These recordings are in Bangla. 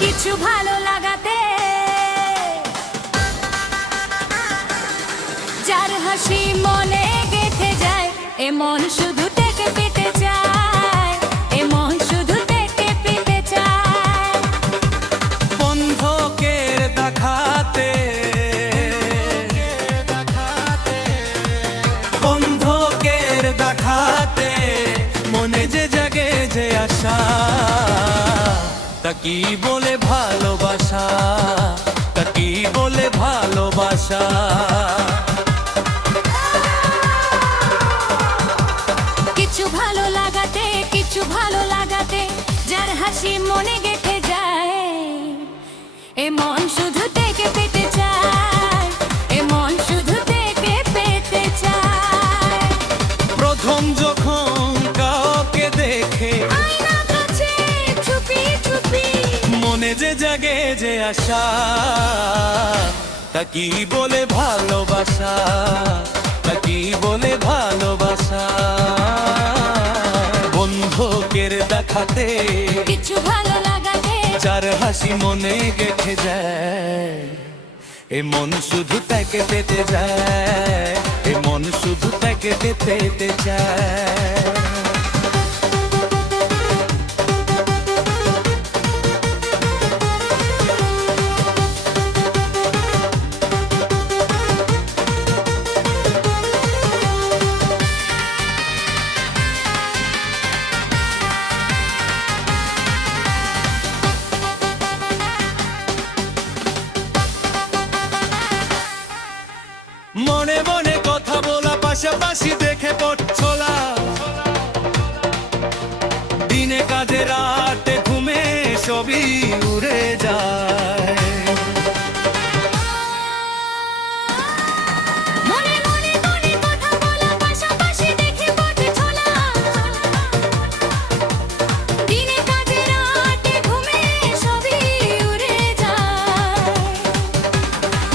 কিছু ভালো লাগাতে, যার হাসি মনে গেঁথে যায়, এ মন শুধু থেকে পেতে চায়, এ মন শুধু থেকে পেতে চায়। বন্ধুকের দেখাতে, বন্ধুকের দেখাতে মনে যে জাগে যে আশা, তা কি বলে ভালোবাসা, তা কি বলে ভালোবাসা। কিছু ভালো লাগাতে, কিছু ভালো লাগাতে, যার হাসি মনে গেঁথে যায়, এ মন শুধু থেকে পেতে চায়, এ মন শুধু থেকে পেতে চায়। প্রথম যখন কাউকে দেখে আয়নার কাছে চুপি চুপি মনে যে জাগে যে আশা, তা কি বলে ভালোবাসা, তা কি বলে ভালোবাসা। বন্ধুকের দেখাতে, কিছু ভালো লাগাতে, যার হাসি মনে গেঁথে যায়, এ মন শুধু তাকে পেতে যায়, এ মন শুধু তাকে পেতে চায়। মনে মনে কথা বলা, পাশাপাশি দেখে পথ চলা, দিনে কাজে রাতে ঘুমে সবই উড়ে যায়। মনে মনে মনে কথা বলা, পাশাপাশি দেখে পথ চলা, দিনে কাজে রাতে ঘুমে সবই উড়ে যায়।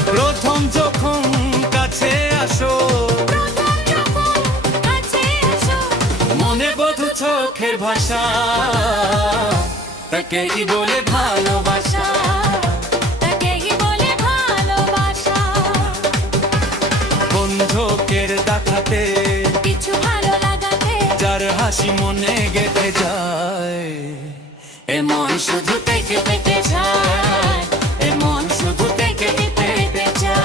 প্রথম যখন কাছে আসো, প্রথম যখন কাছে আসো, মনে বধু চোখের ভাষা, তাকেই বলে ভালোবাসা, তাকেই বলে ভালোবাসা। বন্ধুকের দেখাতে, কিছু ভালো লাগাতে, যার হাসি মনে গেঁথে যায়, এ মন শুধু থেকে পেতে চায়, এ মন শুধু থেকে পেতে চায়।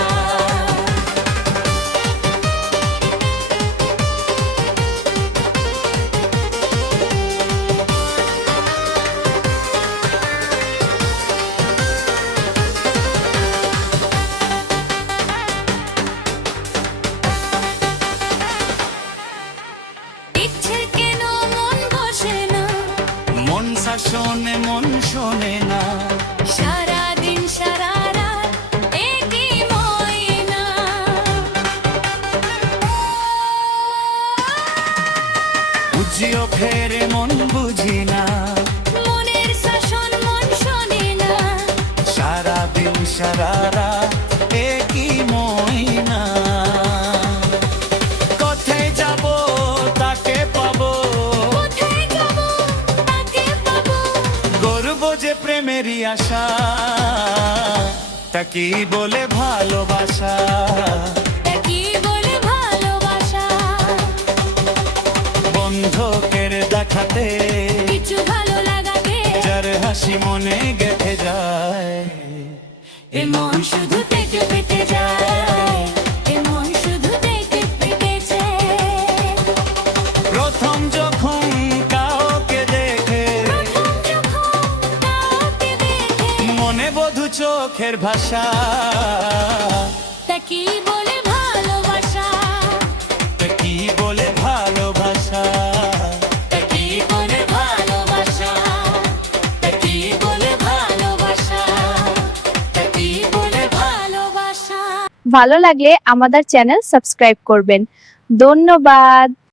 ইচ্ছে কেন মন বসে না, মন শাসনে মন শোনে না, সারাদিন সারা রাত একই ময়না। বুঝিও ফেরে মন বুঝি না, মনের শাসন মন শোনে না, সারাদিন সারা রাত একই ময়না। কোথায় যাব তাকে পাবো, কোথায় যাব তাকে পাবো, গর্ব যে প্রেমেরই আশা, তা কি বলে ভালোবাসা, তাকে বলে ভালোবাসা। বন্ধুকের দেখাতে, কিছু ভালো লাগাতে, যার হাসি মনে গেঁথে যায়, এ মন শুধু থেকে পেতে যায়, এ মন শুধু থেকে পেতে চায়। প্রথম যখন কাউকে দেখে প্রথম যখন কাউকে দেখে, মনে বধু চোখের ভাষা, তাকে বলে ভালোবাসা, তা কি বলে ভালোবাসা, তাকে বলে ভালোবাসা, তাকে বলে ভালোবাসা, তাকে বলে ভালোবাসা। ভালো লাগলে আমাদের চ্যানেল সাবস্ক্রাইব করবেন। ধন্যবাদ।